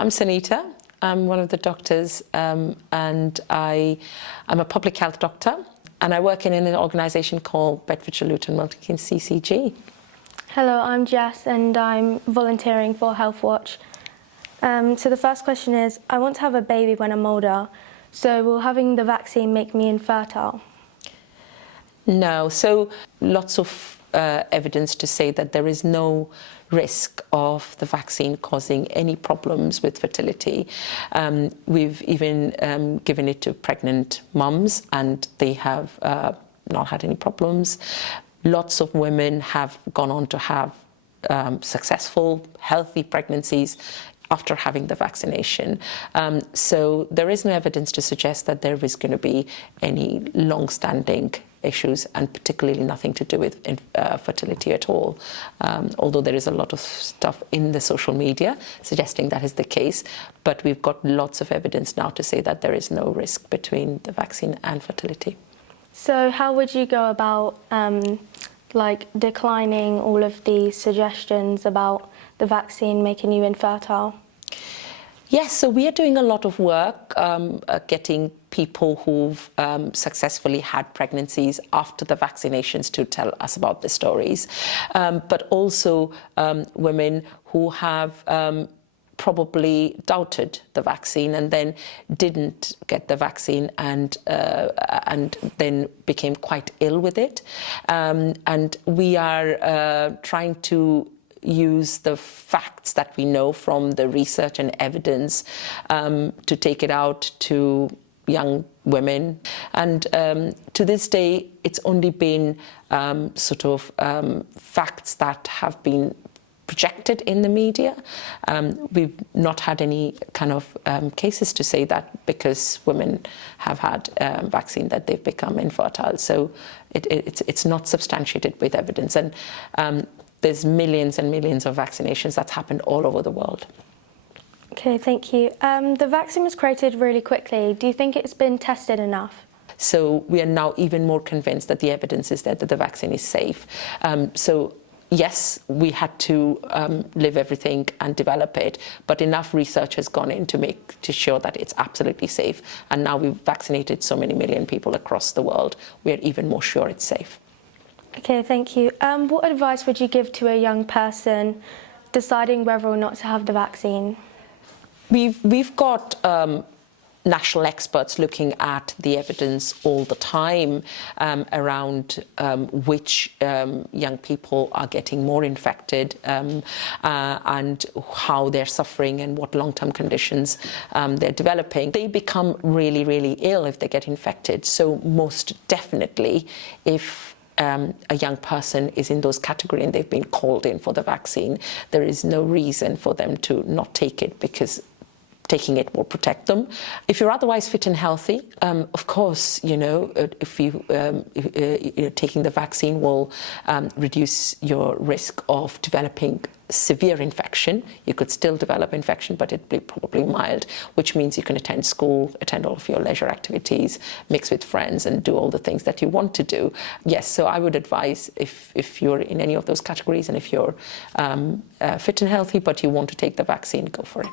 I'm Sanita. I'm one of the doctors and I'm a public health doctor, and I work in an organisation called Bedfordshire Luton Milton Keynes CCG. Hello, I'm Jess and I'm volunteering for Healthwatch. So the first question is, I want to have a baby when I'm older, so will having the vaccine make me infertile? No, so lots of evidence to say that there is no risk of the vaccine causing any problems with fertility. We've even given it to pregnant mums and they have not had any problems. Lots of women have gone on to have successful, healthy pregnancies after having the vaccination. So there is no evidence to suggest that there is going to be any long-standing issues, and particularly nothing to do with fertility at all. Although there is a lot of stuff in the social media suggesting that is the case, but we've got lots of evidence now to say that there is no risk between the vaccine and fertility. So how would you go about like declining all of the suggestions about the vaccine making you infertile? Yes, so we are doing a lot of work getting people who've successfully had pregnancies after the vaccinations to tell us about the stories, but also women who have probably doubted the vaccine and then didn't get the vaccine and then became quite ill with it. And we are trying to use the facts that we know from the research and evidence to take it out to young women. And to this day, it's only been facts that have been projected in the media. We've not had any kind of cases to say that because women have had vaccine that they've become infertile. So it's not substantiated with evidence. And there's millions and millions of vaccinations that's happened all over the world. Okay, thank you. The vaccine was created really quickly. Do you think it's been tested enough? So we are now even more convinced that the evidence is there that the vaccine is safe. So yes, we had to live everything and develop it, but enough research has gone in to show that it's absolutely safe. And now we've vaccinated so many million people across the world, we're even more sure it's safe. Okay, thank you. What advice would you give to a young person deciding whether or not to have the vaccine? We've got national experts looking at the evidence all the time around which young people are getting more infected and how they're suffering and what long-term conditions they're developing. They become really, really ill if they get infected. So most definitely, if a young person is in those categories and they've been called in for the vaccine, there is no reason for them to not take it, because taking it will protect them. If you're otherwise fit and healthy, of course, you know, if taking the vaccine will reduce your risk of developing severe infection. You could still develop infection, but it'd be probably mild, which means you can attend school, attend all of your leisure activities, mix with friends and do all the things that you want to do. Yes, so I would advise if you're in any of those categories and if you're fit and healthy but you want to take the vaccine, go for it.